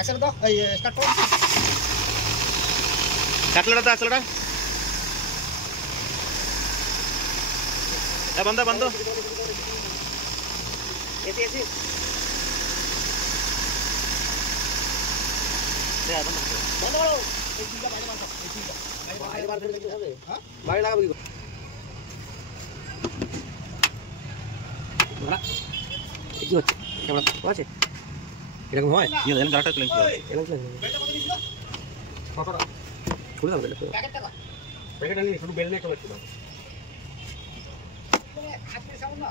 ऐसे बताओ ये स्टार्ट करो एक्सेलरेटर ए बंद ऐसे ऐसे दे बंद करो एक चीज का বাইরে বার করে দিতে হবে হ্যাঁ বাইরে লাগাবো কি বড়া কি হচ্ছে ক্যামেরা তো আছে এরকম হয় ये लेन डाटा क्लिक किया এরকম চলে বেলটা কত দিছিল কতটা ছুড়ে দাও বেলটা প্যাকেটটা না প্যাকেটটা নিয়ে শুধু বেল নিয়ে চলে ছিল আজকে সাউন্ড না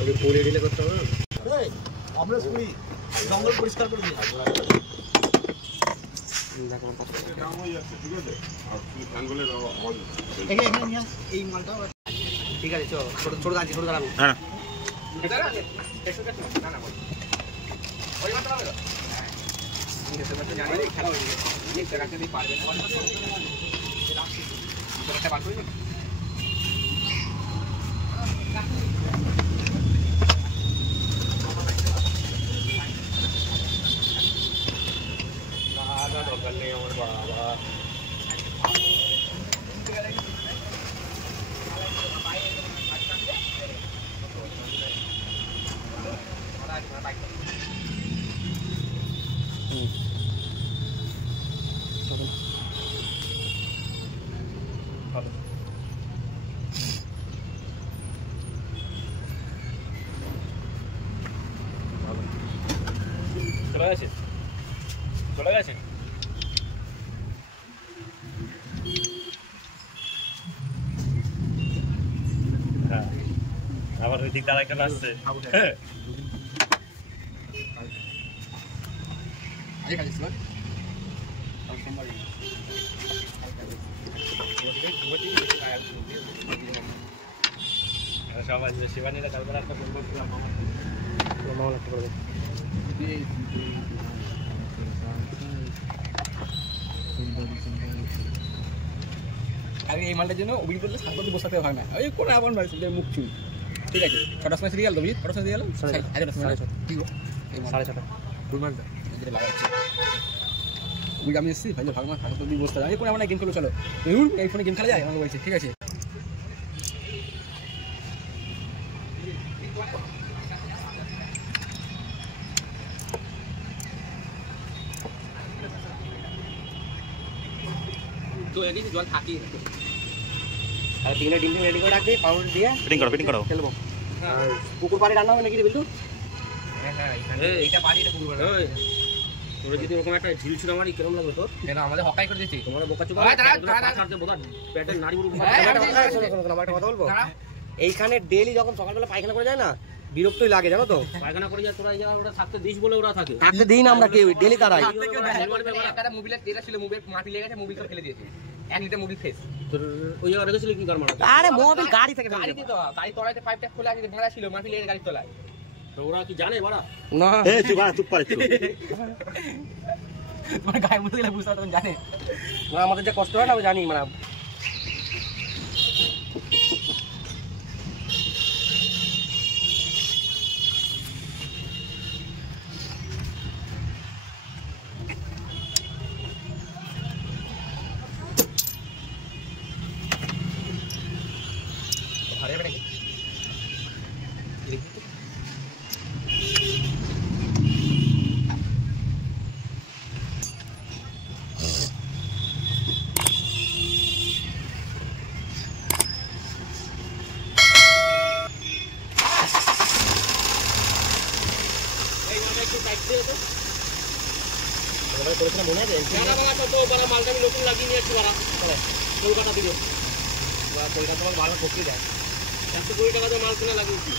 আগে পড়ে দিলে করতে হবে না এই আমরা শুনি জঙ্গল পরিষ্কার করে দিই দেখো কাম হয়ে যাচ্ছে ঠিক আছে আর জঙ্গলে আওয়াজ এখানে নিয়ে এই মালটা ঠিক আছে চলো ছোট দাঁড়াবো হ্যাঁ এটা না না ওই মাত্র হবে ঠিক আছে তো জানি খেলা হয়ে গেছে এই জায়গাতে দিয়ে পারবে না এটা বার করে দরকার নেই আমার বাবা চলে গেছে আবার ওই দিক দাঁড়ায় কেন আসছে সবাই শিবানীরা কালকে একটা ফোন করছিলাম মামা লাগতে পারবে আরে এই মালটার জন্য অভিযোগ করলে সাংবাদিক বসাতে হয় না ওই কোনো আবার মুখ চুল ঠিক আছে 6টার সময় সিরিয়াল দেবি 6টার সময় সিরিয়াল 6:30 2 মাস লাগাচ্ছি ওই আমি এসেছি ভাই ভাগমান সাংবাদিক দিয়ে বসতে আমি কোনো আমার গেম খেলো চলো এই ফোনে গেম খেলা যায় আমাকে বলছে ঠিক আছে তো একদিন জল থাকি আর তিনটা ডিম রেডি করে রাখবি পাউডার দিয়ে ফিটিং করো খেলবো আর পুকুর পাড়ে রান্না হবে নাকি রে বিল্টু হ্যাঁ এইটা বাড়ি এটা পুকুর পাড়ে ওই তোর যদি এরকম একটা ঝিল ছিল আমারই কেমন লাগবে তোর এটা আমাদের হকাই করে দিয়েছি তোমার বোকা চুপা ছাড়তে বোধা পেটের নাড়ি বুড়ি আমার একটা কথা বলবো এইখানে ডেইলি যখন সকালবেলা পায়খানা করে যায় না বিরক্তই লাগে জানো তো পায়খানা করে যায় তোরা ওরা থাকতে দিস বলে ওরা থাকে থাকতে দিই না আমরা কেউ ডেইলি তারাই একটা মোবিলের তেল ছিল মোবিল মাটি লেগে গেছে মোবিল তো ফেলে দিয়েছে 1 লিটার মোবিল ফেস তোর ওই জায়গা রেখেছিল কি গাড় মারা আরে মোবিল গাড়ি থেকে গাড়িতে তো গাড়ি তলাতে পাইপটা খোলা আছে ভাড়া ছিল মাটি লেগে গাড়ি তলায় তো ওরা কি জানে বাড়া না এ তুই বাড়া চুপ করে তোমার গায়ে মধ্যে গেলে বুঝতে তখন জানে মানে আমাদের যে কষ্ট হয় না আমি জানি মানে ভারে বেড়ে গেছে মনে আছে মালটা আমি নতুন লাগিয়ে নিয়ে এসছি কলকাতা দিকে কলকাতা ভালো ঠকিয়ে দেয় 120 টাকা দিয়ে মাল কিনে লাগিয়েছি।